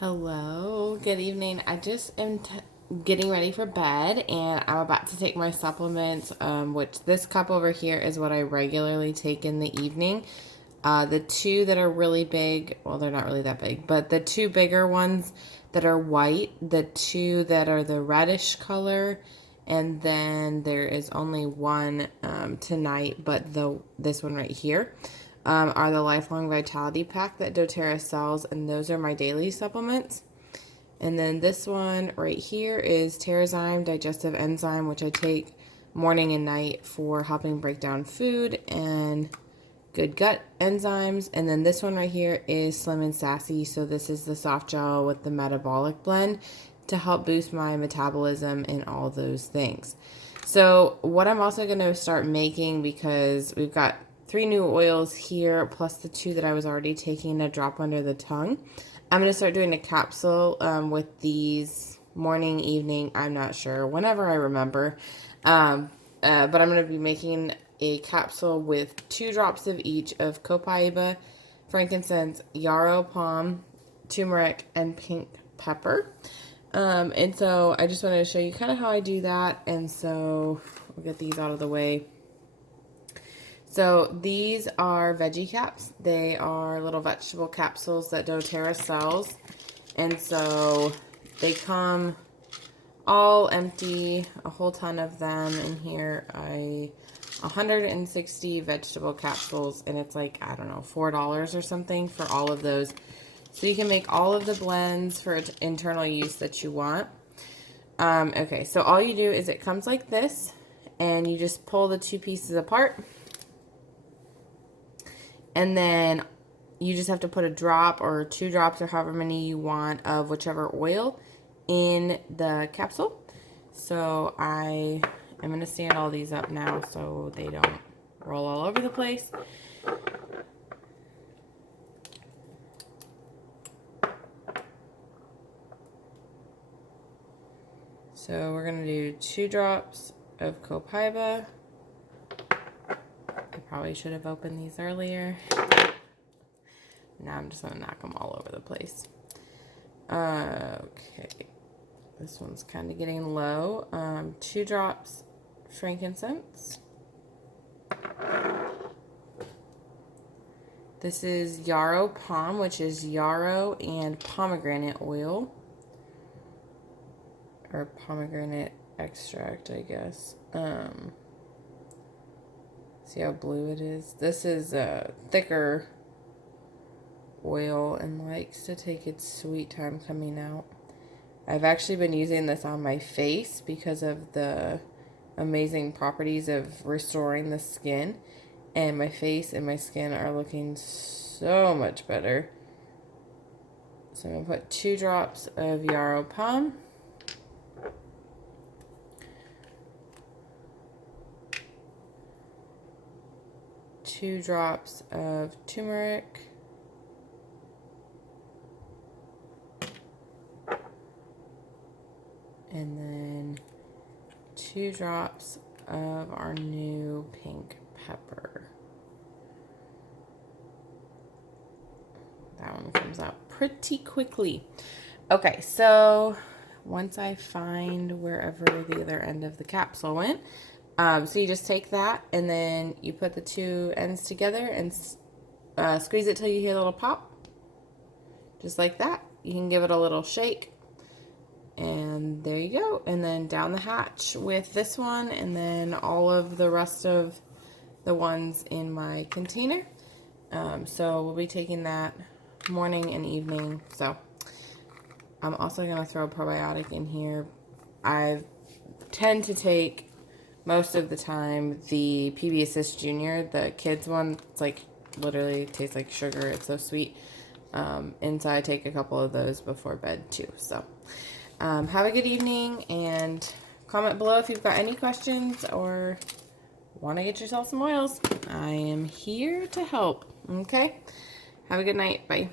Hello, good evening. I just am getting ready for bed and I'm about to take my supplements, which this cup over here is what I regularly take in the evening. The two that are really big, well, they're not really that big, but the two bigger ones that are white, the two that are the reddish color, and then there is only one tonight, but this one right here. Are the Lifelong Vitality Pack that doTERRA sells, and those are my daily supplements. And then this one right here is Terrazyme Digestive Enzyme, which I take morning and night for helping break down food and good gut enzymes. And then this one right here is Slim and Sassy. So this is the soft gel with the metabolic blend to help boost my metabolism and all those things. So what I'm also going to start making, because we've got 3 new oils here, plus the 2 that I was already taking a drop under the tongue. I'm going to start doing a capsule with these morning, evening, I'm not sure, whenever I remember. But I'm going to be making a capsule with 2 drops of each of Copaiba, Frankincense, Yarrow palm, turmeric, and pink pepper. And so I just wanted to show you kind of how I do that. And so we'll get these out of the way. So these are Veggie Caps. They are little vegetable capsules that doTERRA sells. And so they come all empty, a whole ton of them in here. 160 vegetable capsules, and it's like, I don't know, $4 or something for all of those. So you can make all of the blends for internal use that you want. Okay, so all you do is it comes like this, and you just pull the 2 pieces apart. And then you just have to put a drop or 2 drops or however many you want of whichever oil in the capsule. So I am going to stand all these up now so they don't roll all over the place. So we're going to do 2 drops of Copaiba. I probably should have opened these earlier. Now I'm just going to knock them all over the place. Okay. This one's kind of getting low. 2 drops frankincense. This is Yarrow palm, which is yarrow and pomegranate oil. Or pomegranate extract, I guess. See how blue it is? This is a thicker oil and likes to take its sweet time coming out. I've actually been using this on my face because of the amazing properties of restoring the skin. And my face and my skin are looking so much better. So I'm going to put 2 drops of yarrow palm. 2 drops of turmeric. And then 2 drops of our new pink pepper. That one comes out pretty quickly. Okay, so once I find wherever the other end of the capsule went, so you just take that and then you put the 2 ends together and squeeze it till you hear a little pop. Just like that. You can give it a little shake. And there you go. And then down the hatch with this one and then all of the rest of the ones in my container. So we'll be taking that morning and evening. So I'm also going to throw a probiotic in here. I tend to take most of the time the PB Assist Junior, the kids one. It's like literally tastes like sugar. It's so sweet. And so I take a couple of those before bed too. So have a good evening and comment below if you've got any questions or want to get yourself some oils. I am here to help. Okay? Have a good night. Bye.